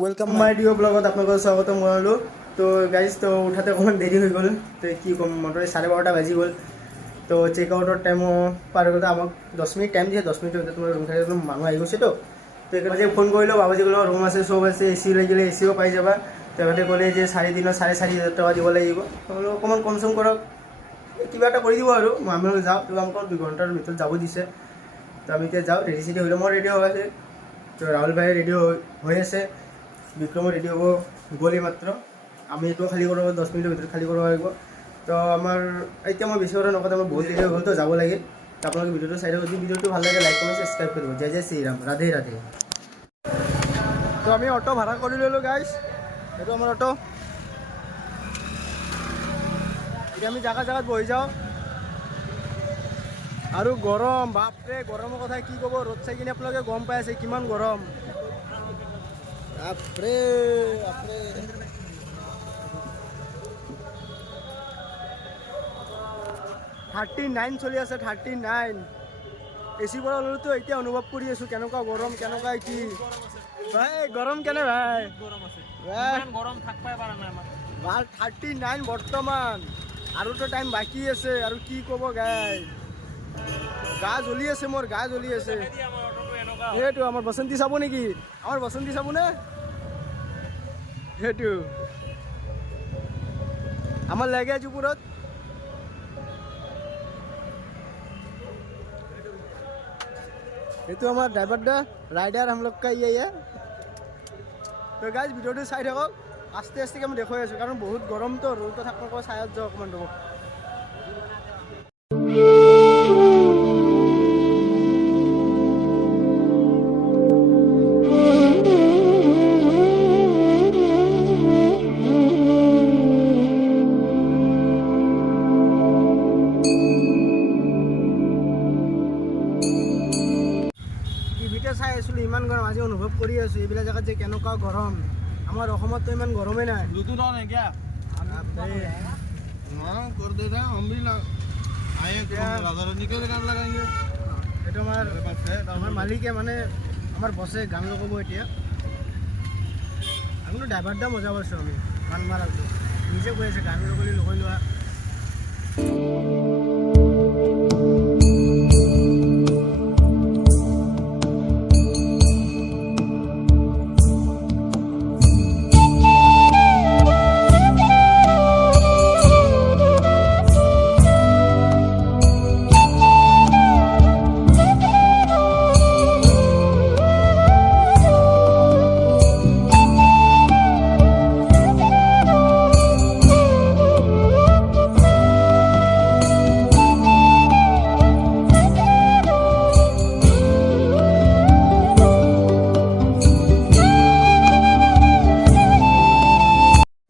Welcome my ডিও ব্লগত আপোনালোকৰ স্বাগতম জনালোঁ। তো গাইজ তো উঠাতে অকণমান দেৰি হৈ গ'ল। তো কি ক'ম, মোটামুটি 12:30 বাজি গ'ল। তো চেকআউটৰ টাইমো পাৰ হৈ গ'ল। আমাক 10 মিনিট টাইম দিয়ে, 10 মিনিটৰ ভিতৰত তোমাৰ ৰুম খালি মানুহ আহি গৈছে। তো একেবাৰে ফোন কৰিলোঁ, বাবাজী ক'লে ৰুম আছে, চব আছে, এ চি লাগিলে এ চিও পাই যাবা। তেখেতে ক'লে যে 4 দিনত 4,500 টকা দিব লাগিব। অকণমান কম চম কৰক, কিবা এটা কৰি দিব আৰু। আমি যাওঁ, তো আমাক 2 ঘণ্টাৰ ভিতৰত যাব দিছে। তো আমি এতিয়া যাওঁ, ৰেডি চেডি হৈ লওঁ। মই ৰেডি হৈ আছে, তো ৰাহুল ভাই ৰেডি হৈ আছে, বিক্ৰমো ৰেডি হ'ব গ'লেই মাত্ৰ। আমি এইটো খালী কৰিব 10 মিনিটৰ ভিতৰত খালী কৰিব লাগিব। তো আমাৰ এতিয়া মই বেছি কথা নকওঁ, আমাৰ বহুত দেৰি হৈ গ'ল, তো যাব লাগে। আপোনালোকে ভিডিঅ'টো চাই থাকক। যদি ভিডিঅ'টো ভাল লাগে লাইক কমেণ্ট ছাবস্ক্ৰাইব কৰিব। জয় জয় শ্ৰীৰাম, ৰাধে ৰাধে। তো আমি অটো ভাড়া কৰি ল'লোঁ গাইজ, এইটো আমাৰ অটো। এতিয়া আমি জাগাত বহি যাওঁ। আৰু গৰম, বাপৰে গৰমৰ কথা কি ক'ব, ৰ'দ চাই কিনে আপোনালোকে গম পাই আছে কিমান গৰম। বাপৰে বাপৰে 39 চলি আছে, 39। এ চিৰ পৰা ল'লোতো এতিয়া অনুভৱ কৰি আছোঁ কেনেকুৱা গৰম, কেনেকুৱা কি ভাই গৰম কেনে ভাই। গৰম থাকবাই পাৰা নাই আমাৰ। 39 বৰ্তমান, আৰুতো টাইম বাকী আছে। আৰু কি ক'ব গাই, গা জ্বলি আছে, মোৰ গা জ্বলি আছে। সেইটো আমাৰ বসন্তী চাব নেকি, আমাৰ বসন্তী চাবনে? সেইটো আমার লাগে আছে উপরত। এইটো আমার ড্রাইভারটা, রাইডার हम लोग का ये है। তো গাইজ ভিডিওটো চাই থাকক, আস্তে আস্তে আমি দেখুৱাই আছোঁ, কাৰণ বহুত গৰম তো, ৰ'দটো থাকব চায়ত যাওঁ অকণমান ৰ'ব। টিভিতে চাই আছিলোঁ ইমান গৰম, আজি অনুভৱ কৰি আছোঁ এইবিলাক জেগাত যে কেনেকুৱা গৰম। আমাৰ অসমততো ইমান গৰমেই নাই। ब्लूटूथ ऑन है क्या? हाँ कर दे रहे हैं हम भी आए राधा रानी के गान लगाएंगे। এইটো আমাৰ মালিকে মানে আমাৰ বছে গান লগাব এতিয়া। আমি ড্ৰাইভাৰটা মজা পাইছোঁ, আমি গান মাৰাটো নিজে কৈ আছে গান লগালি লগাই লোৱা।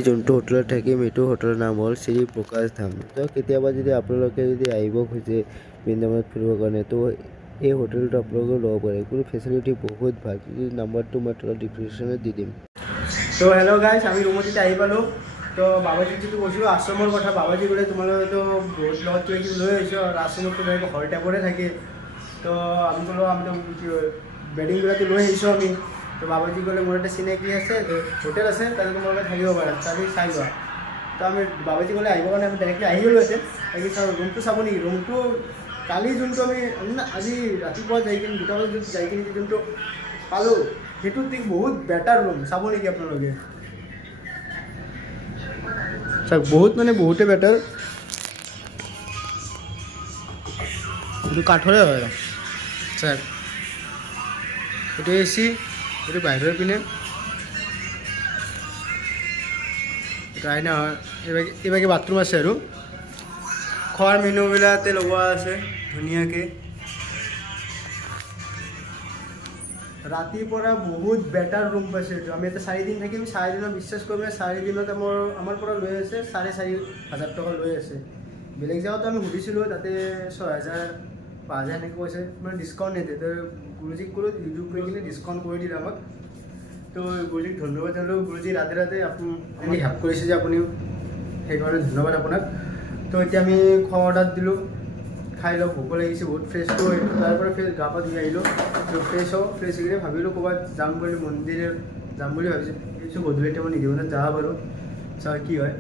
যোনটো হোটেলত থাকিম এইটো হোটেলৰ নাম হ'ল শ্ৰী প্ৰকাশ ধাম। তো কেতিয়াবা যদি আপোনালোকে যদি আহিব খোজে বৃন্দাবনত ফুৰিবৰ কাৰণে, তো এই হোটেলটো আপোনালোকে ল'ব পাৰে। কোনো ফেচিলিটি বহুত ভাল। যদি নাম্বাৰটো মই তলত ডিছক্ৰিপশ্যনত দি দিম। তো হেল্ল' গাইজ, আমি ৰুমত এতিয়া আহি পালোঁ। তো বাবাজীক যিটো কৈছিলোঁ আশ্ৰমৰ কথা, বাবাজী ক'লে তোমালোকেতো বহুত লগত কিবা কিবি লৈ আহিছোঁ, আৰু আশ্ৰমততো ধৰক ঘৰ টাইপৰে থাকে। তো আমি ক'লোঁ আমিতো বেডিংবিলাকতো লৈ আহিছোঁ আমি। তো বাবাজী ক'লে মোৰ এটা চিনাকি আছে, হোটেল আছে, তাতে তোমালোকে থাকিব পাৰা, তাতে চাই লোৱা। তো আমি বাবাজী ক'লে আহিবৰ কাৰণে আমি ডাইৰেক্টলি আহি গ'লোঁ ইয়াতে। আহি চাওঁ ৰুমটো চাব নেকি। ৰুমটো কালি যোনটো আমি আজি ৰাতিপুৱা যাই কিনে 2টা বজাত যাই কিনে যোনটো পালোঁ, সেইটো ঠিক বহুত বেটাৰ ৰুম। চাব নেকি আপোনালোকে? চাওক বহুত মানে বহুতে বেটাৰ। এইটো কাঠৰে হয়, চাওক এইটো এ চি, এইটো বাহিৰৰ পিনে এইটো আইনা হয়। এইভাগে বাথৰুম আছে, আৰু খোৱাৰ মেনুবিলাকতে লগোৱা আছে ধুনীয়াকৈ। ৰাতিৰ পৰা বহুত বেটাৰ ৰুম পাইছোঁ এইটো। আমি এতিয়া 4 দিন থাকিম, 4 দিনত বিশ্বাস কৰিম 4 দিনত আমাৰ পৰা লৈ আছে 4,500 টকা লৈ আছে। বেলেগ জেগাতো আমি সুধিছিলোঁ, তাতে 6,000 5,000 এনেকৈ কৈছে, মানে ডিছকাউণ্ট নিদিয়ে। তো গুৰুজীক ক'লোঁ, ইউটিউব কৰি কিনে ডিছকাউণ্ট কৰি দিলে আমাক। তো গুৰুজীক ধন্যবাদ জনালোঁ। গুৰুজী ৰাধে ৰাধে, আপুনি হেল্প কৰিছে যে আপুনি, সেইকাৰণে ধন্যবাদ আপোনাক। তো এতিয়া আমি খোৱা অৰ্ডাৰ দিলোঁ, খাই লওঁ, ভোক লাগিছে বহুত। ফ্ৰেছটো আহিলোঁ, তাৰপৰা গা পা ধুই আহিলোঁ। ফ্ৰেছ হৈ কিনে ভাবিলোঁ ক'ৰবাত যাম বুলি, মন্দিৰত যাম বুলি ভাবিছোঁ কিছু গধূলি টাইমত নিধিবনত যাব পাৰোঁ চাওঁ কি হয়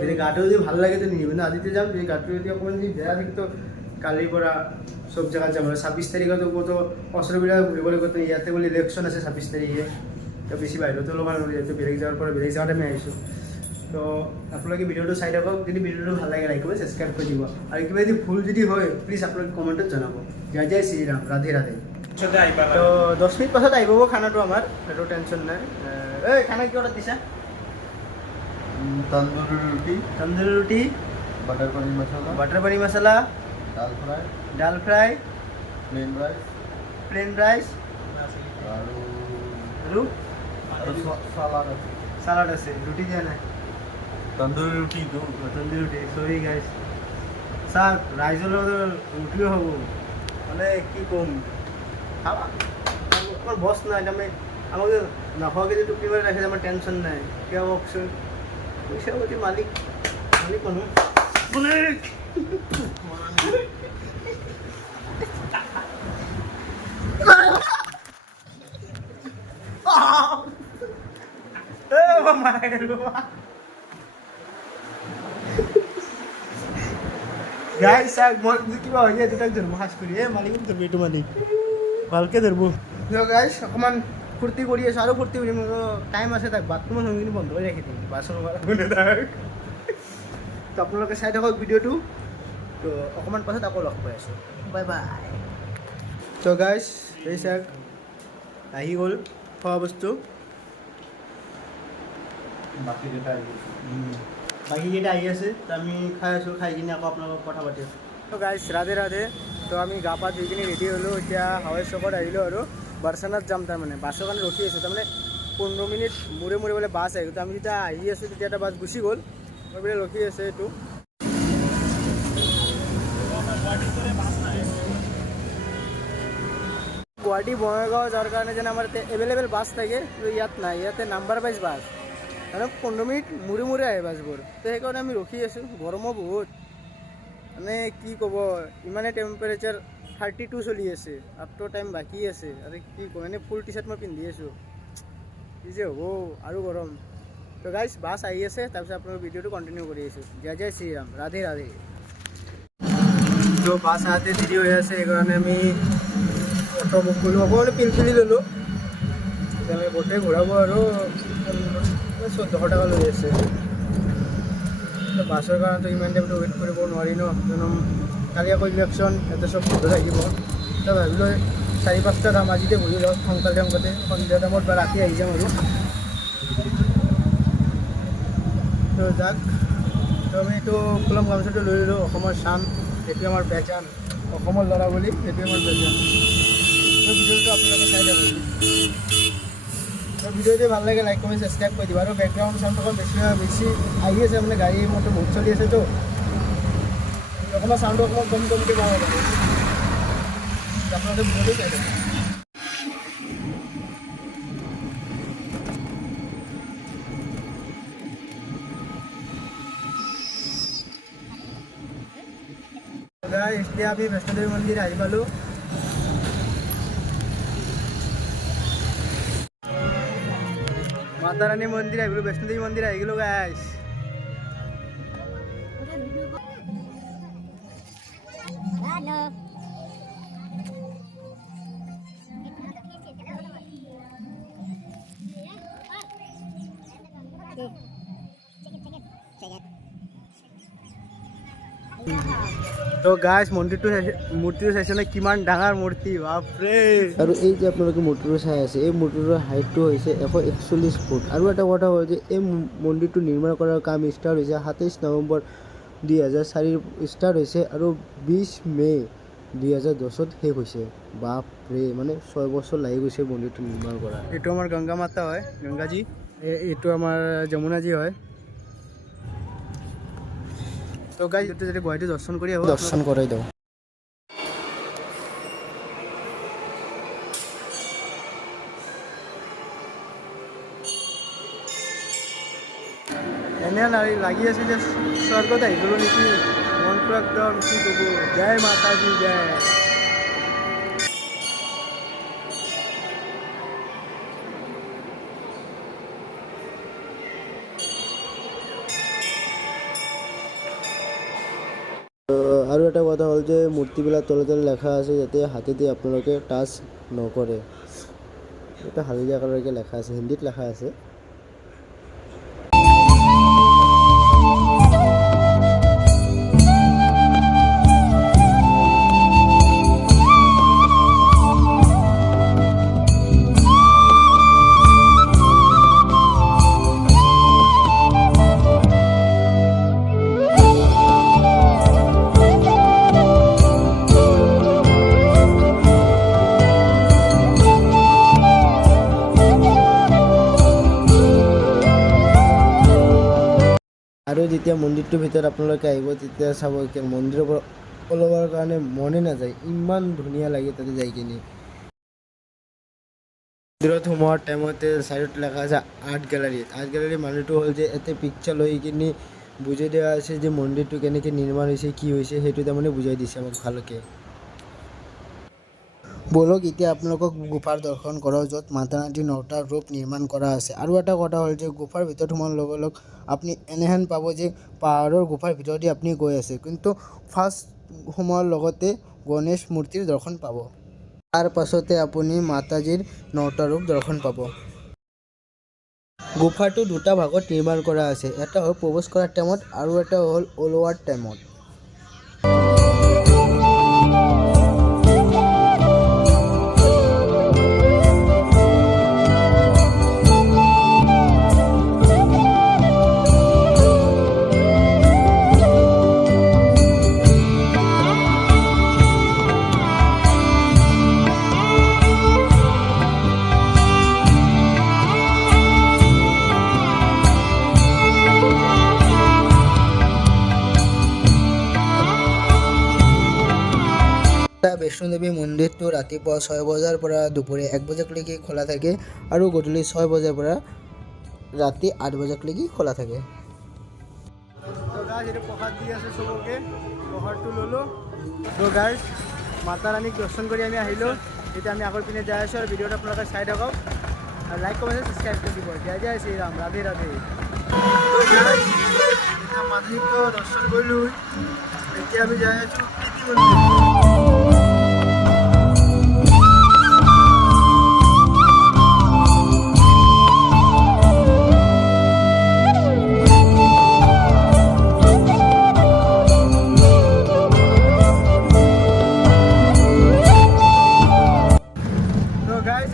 যদি গাটো যদি ভাল লাগে তো নিধিবনত আজিতে যাম যদি গাটো যদি অকণমান যদি বেয়া থাকে তো কালিৰ পৰা চব জেগাত যাম আৰু 26 তাৰিখতো ক'তো অস্ত্ৰবিলাক ঘূৰিব লাগিব তো ইয়াতে বোলে ইলেকশ্যন আছে 26 তাৰিখে তো বেছি বাহিৰতো ল'ব নোৱাৰি যিহেতু বেলেগ জেগাৰ পৰা বেলেগ জেগাত আমি আহিছোঁ তো আপোনালোকে ভিডিঅ'টো চাই থাকক যদি ভিডিঅ'টো ভাল লাগে লাইক কৰিব ছাবস্ক্ৰাইব কৰি দিব আৰু কিবা যদি ভুল যদি হয় প্লিজ আপোনালোকে কমেণ্টত জনাব জয় জয় শ্ৰীৰাম ৰাধে ৰাধে তো 10 মিনিট পাছত আহিব খানাটো আমাৰ সেইটো টেনশ্যন নাই এই খানা কি অৰ্ডাৰ দিছা tandoori roti tandoori roti butter paneer masala butter paneer masala dal fry dal fry plain rice plain rice और আৰু सलाद চালাড আছে ৰুটি দিয়া নাই तंदूरी रोटी दो তন্দুৰী ৰুটি চৰি গাইছ চাওক ৰাইজৰ লগত ৰুটিও হ'ব মানে কি ক'ম খাবা আমাৰ বছ নাই তাৰমানে আমাক নাখোৱাকৈ যদি টোপনি মাৰি ৰাখে আমাৰ টেনশ্যন নাই কিয় কওকচোন পইচা পাতি মালিক মালিক মানুহ মালিক গাইছ চাওক মই কিবা হৈ যায় তাক ধৰিব সাজ কৰি মালিকক ধৰিব এইটো মালিক ভালকৈ ধৰিব গাইছ অকণমান ফূৰ্তি কৰি আছোঁ আৰু ফূৰ্তি কৰিম টাইম আছে তাক বাথৰুমৰ সময়খিনি বন্ধ কৰি ৰাখি দিম বাছৰ তো আপোনালোকে চাই থাকক ভিডিঅ'টো তো অকণমান পাছত আকৌ লগ পাই আছোঁ বাই বাই তো গাইছ এই চাওক আহি গ'ল খোৱা বস্তু बाकी देता है বাকীকেইটা আহি আছে তো আমি খাই আছোঁ খাই কিনে আকৌ আপোনালোকক কথা পাতি আছোঁ তো গাইছ ৰাধে ৰাধে তো আমি গা পা ধুই কিনে ৰেডি হ'লোঁ এতিয়া হাৱাই চকত আহিলোঁ আৰু বাৰচানাত যাম তাৰমানে বাছৰ কাৰণে ৰখি আছোঁ তাৰমানে 15 মিনিট মূৰে মূৰে বোলে বাছ আহিব তো আমি যেতিয়া আহি আছোঁ তেতিয়া এটা বাছ গুচি গ'ল মই বোলে ৰখি আছে এইটো গুৱাহাটী বঙাইগাঁও যোৱাৰ কাৰণে যেন আমাৰ এভেইলেবল বাছ থাকে তো ইয়াত নাই ইয়াতে নাম্বাৰ ৱাইজ বাছ মানে 15 মিনিট মূৰে মূৰে আহে বাছবোৰ তো সেইকাৰণে আমি ৰখি আছোঁ গৰমো বহুত মানে কি ক'ব ইমানে টেম্পাৰেচাৰ 32 চলি আছে আপটো টাইম বাকী আছে আৰু কি ক'ম এনেই ফুল টি চাৰ্ট মই পিন্ধি আছোঁ কি যে হ'ব আৰু গৰম তো গাইছ বাছ আহি আছে তাৰপিছত আপোনালোকৰ ভিডিঅ'টো কণ্টিনিউ কৰি আছোঁ জয় জয় শ্ৰীৰাম ৰাধে ৰাধে তো বাছ আহোঁতে দেৰি হৈ আছে সেইকাৰণে আমি অটো বুক কৰিলোঁ অকণমান পিলপিলি ল'লোঁ তেনেকৈ গোটেই ঘূৰাব আৰু 1400 টকা লৈ আছে তো বাছৰ কাৰণেতো ইমান টাইমটো ৱেইট কৰিব নোৱাৰি ন কিয়নো কালি আকৌ ইলেকশ্যন ইয়াতে চব বন্ধ থাকিব তো ভাবিলোঁ 4-5টা দাম আজিতে ঘূৰি লওক সোনকালে সন্ধিয়া টাইমত বা ৰাতি আহি যাম আৰু তো যাক তো আমি এইটো ফুলাম গামোচাটো লৈ ল'লোঁ অসমৰ চান এইটো আমাৰ বেজান অসমৰ ল'ৰা বুলি এইটো আমাৰ বেজান তো ভিডিঅ'টো আপোনালোকে চাই যাব তো ভিডিঅ'টো ভাল লাগে লাইক কমেণ্ট ছাবস্ক্ৰাইব কৰি দিব আৰু বেকগ্ৰাউণ্ড চাউণ্ড অকণ বেছি আহি আছে মানে গাড়ী মটৰ বহুত চলি আছেতো অকণমান চাউণ্ডটো অকণমান কমকৈ পাব পাৰে আপোনালোকে ভিডিঅ'টো চাই যাব এতিয়া আমি বৈষ্ণদেৱী মন্দিৰ আহি পালোঁ মাতা ৰাণী মন্দিৰ আহি গ'লোঁ বৈষ্ণদেৱী মন্দিৰ আহি গ'লোঁ গাইছ তো গাইছ মূৰ্তিটো চাইছে নে কিমান ডাঙৰ মূৰ্তি বাপৰে আৰু এই যে আপোনালোকে মূৰ্তিটো চাই আছে এই মূৰ্তিটোৰ হাইটটো হৈছে 141 ফুট আৰু এটা কথা হ'ল যে এই মন্দিৰটো নিৰ্মাণ কৰাৰ কাম ষ্টাৰ্ট হৈছে 27 নৱেম্বৰ 2004 ষ্টাৰ্ট হৈছে আৰু 20 মে' 2010 শেষ হৈছে বাপৰে মানে 6 বছৰ লাগি গৈছে মন্দিৰটো নিৰ্মাণ কৰা এইটো আমাৰ গংগা মাতা হয় গংগাজী এইটো আমাৰ যমুনাজী হয় তো গাইজ এইটো যদি গুৱাহাটী দৰ্শন কৰি আহোঁ দৰ্শন কৰাই দিওঁ এনে লাগি আছে যে স্বৰ্গত আহি গ'লোঁ নেকি মনটো একদম কি ক'ব জয় মাতাজী জয় আৰু এটা কথা হ'ল যে মূৰ্তিবিলাক তলে তলে লেখা আছে যাতে হাতেদি আপোনালোকে টাচ নকৰে। এটা হালধীয়া কালাৰকৈ লেখা আছে, হিন্দীত লেখা আছে। আৰু যেতিয়া মন্দিৰটোৰ ভিতৰত আপোনালোকে আহিব তেতিয়া চাব মন্দিৰৰ পৰা ওলাবৰ কাৰণে মনে নাযায়, ইমান ধুনীয়া লাগে তাতে যাই কিনি। মন্দিৰত সোমোৱাৰ টাইমতে চাইডত লেখা আছে আৰ্ট গেলাৰী। আৰ্ট গেলাৰী মানুহটো হ'ল যে ইয়াতে পিকচাৰ লৈ কিনি বুজাই দিয়া আছে যে মন্দিৰটো কেনেকৈ নিৰ্মাণ হৈছে, কি হৈছে, সেইটো তাৰমানে বুজাই দিছে আমাক ভালকৈ। ব'লক এতিয়া আপোনালোকক গুফাৰ দৰ্শন কৰাওঁ, য'ত মাতা ৰাণীৰ 9টা ৰূপ নিৰ্মাণ কৰা আছে। আৰু এটা কথা হ'ল যে গুফাৰ ভিতৰত সোমোৱাৰ লগে লগে আপুনি এনেহেন পাব যে পাহাৰৰ গুফাৰ ভিতৰতে আপুনি গৈ আছে, কিন্তু ফাৰ্ষ্ট সোমোৱাৰ লগতে গণেশ মূৰ্তিৰ দৰ্শন পাব। তাৰ পাছতে আপুনি মাতাজীৰ 9টা ৰূপ দৰ্শন পাব। গুফাটো দুটা ভাগত নিৰ্মাণ কৰা আছে, এটা হ'ল প্ৰৱেশ কৰাৰ টাইমত আৰু এটা হ'ল ওলোৱাৰ টাইমত। বৈষ্ণোদেৱী মন্দিৰটো ৰাতিপুৱা 6 বজাৰ পৰা দুপৰীয়া 1 বজালৈকে খোলা থাকে আৰু গধূলি 6 বজাৰ পৰা ৰাতি 8 বজালৈকে খোলা থাকে। তো গাইজ এইটো প্ৰসাদ দি আছে চবকে, প্ৰসাদটো ল'লোঁ। তো গাইজ মাতা ৰাণীক দৰ্শন কৰি আমি আহিলোঁ, এতিয়া আমি আগৰ পিনে যাই আছোঁ আৰু ভিডিঅ'টো আপোনালোকে চাই থাকক আৰু লাইক কমেণ্ট ছাবস্ক্ৰাইব কৰি দিব। জয় জয় শ্ৰীৰাম, ৰাধে ৰাধে। তো গাইজ এতিয়া মাতাজীকো দৰ্শন কৰিলোঁ, এতিয়া আমি যাই আছোঁ কীৰ্তি মন্দিৰ।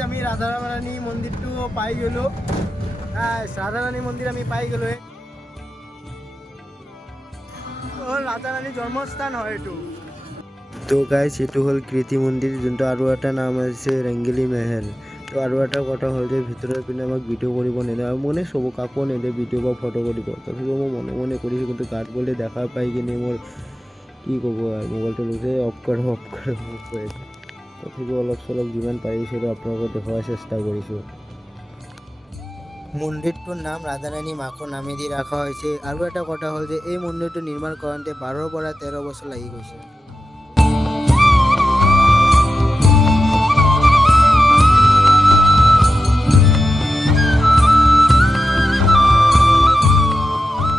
আমি ৰাধাৰাণী মন্দিৰটো পাই গ'লোঁ। ৰাধাৰাণী মন্দিৰ আমি পাই গ'লোঁ। ৰাধাৰাণীৰ জন্মস্থান হয় এইটো। তো গাইজ এইটো হ'ল কীৰ্তি মন্দিৰ, যোনটো আৰু এটা নাম আছে ৰেংগেলী মেহেল। তো আৰু এটা কথা হ'ল যে ভিতৰৰ পিনে আমাক ভিডিঅ' কৰিব নিদিয়ে আৰু মানে চব কাকো নিদিয়ে ভিডিঅ' বা ফটো কৰিব। তথাপিও মই মনে মনে কৰিছোঁ, কিন্তু গাত বোলে দেখা পাই কিনে মোৰ কি ক'ব আৰু মোবাইলটো লৈছে অফ কৰে কৈ আছে। তথাপিও অলপ চলপ যিমান পাৰিছোঁ আপোনালোকক দেখুওৱাৰ চেষ্টা কৰিছোঁ। মন্দিৰটোৰ নাম ৰাধাৰাণী মাকৰ নামেদি ৰখা হৈছে। আৰু এটা কথা হ'ল যে এই মন্দিৰটো নিৰ্মাণ কৰোঁতে 12 পৰা 13 বছৰ লাগি গৈছে।